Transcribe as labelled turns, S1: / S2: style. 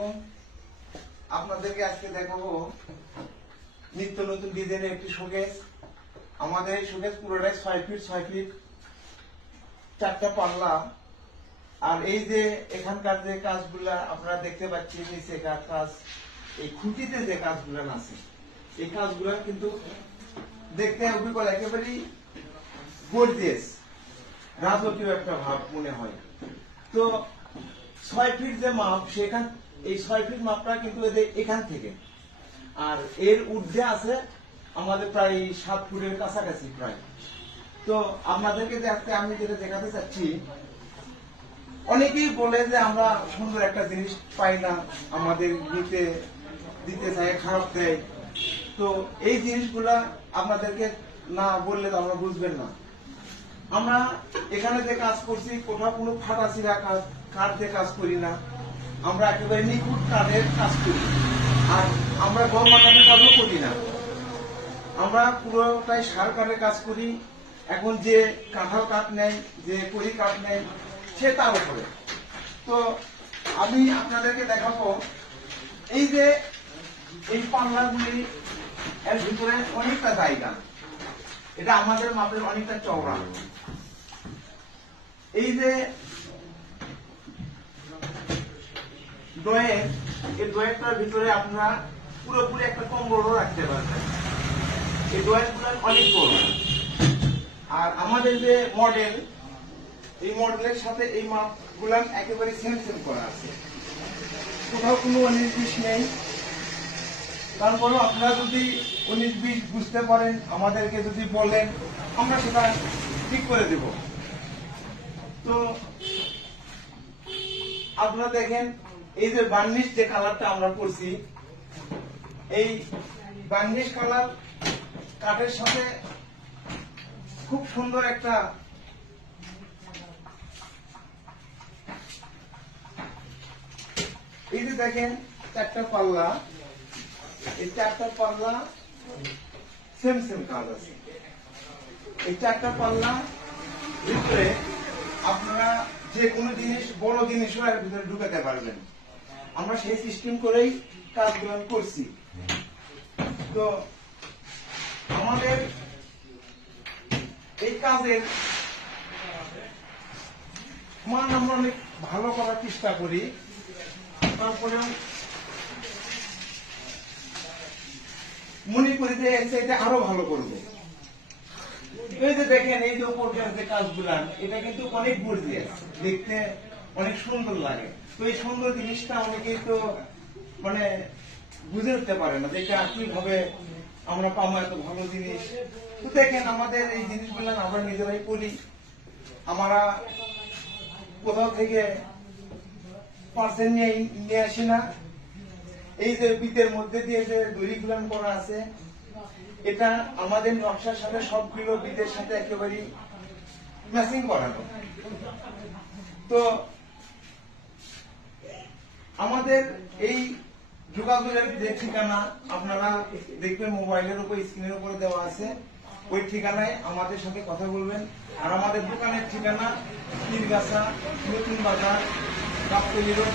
S1: আলাইকুম আপনাদেরকে আজকে দেখাবো নিত্য নতুন ডিজাইনের একটি শোকেস আমাদের এই শোকেস পুরোটাই ছয় ফিট ছয় ফিট চারটা পাল্লা। আর এই যে এখানকার যে কাজগুলা আপনারা দেখতে পাচ্ছেন নিচে কাজ, এই খুঁটিতে যে কাজগুলা আছে, এই কাজগুলা কিন্তু দেখতে অভিজ্ঞতা একেবারেই গর্জিয়াস রাজকীয় একটা ভাব মনে হয়। তো ছয় ফিট যে মাপ, সেখান এই ছয় ফিট মাপটা কিন্তু এদের এখান থেকে। আর এর ঊর্ধ্বে আছে আমাদের প্রায় সাত ফুটের কাছাকাছি প্রায়। তো আপনাদেরকে আজকে আমি যেটা দেখাতে চাচ্ছি, অনেকেই বলে যে আমরা সুন্দর একটা জিনিস পাই না, আমাদের দিতে দিতে চাই খারাপ দেয়। তো এই জিনিসগুলা আপনাদেরকে না বললে তো আমরা বুঝবেন না। আমরা এখানে যে কাজ করছি, কোথাও কোনো ফাটা ছিঁড়া কাজ কাঠ দিয়ে কাজ করি না। আমরা একেবারে নিখুঁত কাঠের কাজ করি। আর আমরা গম বানানোর কাজও করি না। আমরা পুরোটাই সার কাঠের কাজ করি। এখন যে কাঁঠাল কাঠ নেয় যে কড়ি কাঠ নেয় সে তার উপরে। তো আমি আপনাদেরকে দেখাবো, এই যে এই পাল্লাগুলি, এর ভিতরে অনেকটা জায়গা। এটা আমাদের মাপের অনেকটা চওড়া। এই যে ড্রয়ের এই ড্রয়েরটার ভিতরে আপনারা পুরোপুরি একটা কম্বলও রাখতে পারবেন। এই ড্রয়েরগুলো অনেক বড়। আর আমাদের যে মডেল এই মডেলের সাথে এই মাপগুলো একেবারে সেম সেম করা আছে। কোথাও কোনো উনিশ বিশ নেই। তারপরেও আপনারা যদি উনিশ বিশ বুঝতে পারেন, আমাদেরকে যদি বলেন, আমরা সেটা ঠিক করে দেব। তো আপনারা দেখেন এই যে বার্নিশ যে কালারটা আমরা করছি এই বার্নিশ কালার কাঠের সাথে খুব সুন্দর একটা এই যে দেখেন, চারটা পাল্লা। এই চারটা পাল্লা সেম সেম কাজ আছে। এই চারটা পাল্লা ভিতরে আপনারা যে কোনো জিনিস, বড় জিনিসও এর ভিতরে ঢুকাতে পারবেন। আমরা সেই সিস্টেম করেই কাজগুলো করছি। তো আমাদের এই কাজের মান আমরা অনেক ভালো করার চেষ্টা করি। তারপরেও মনে করি যে এটা আরও ভালো করব। এই যে দেখেন, এই যে উপরকার যে কাজগুলা, এটা কিন্তু অনেক গর্জিয়াস দেখতে অনেক সুন্দর লাগে। তো এই সুন্দর জিনিসটা অনেকেই তো মানে বুঝে উঠতে পারে না যে এটা কীভাবে আমরা পাবো, এত ভালো জিনিস। তো দেখেন, আমাদের এই জিনিসগুলো আমরা নিজেরাই করি আমরা কোথাও থেকে পার্সেন্ট নিয়ে নিয়ে আসি না। এই যে বিতের মধ্যে দিয়ে যে দড়ি গুলান করা আছে, এটা আমাদের নকশার সাথে সবগুলো বিতের সাথে একেবারেই ম্যাচিং করানো তো আমাদের এই যোগাযোগের যে ঠিকানা আপনারা দেখবেন মোবাইলের উপর, স্ক্রিনের উপরে দেওয়া আছে, ওই ঠিকানায় আমাদের সাথে কথা বলবেন। আর আমাদের দোকানের ঠিকানা, পীরগাছা, নতুন বাজার কাপ্তলি রোড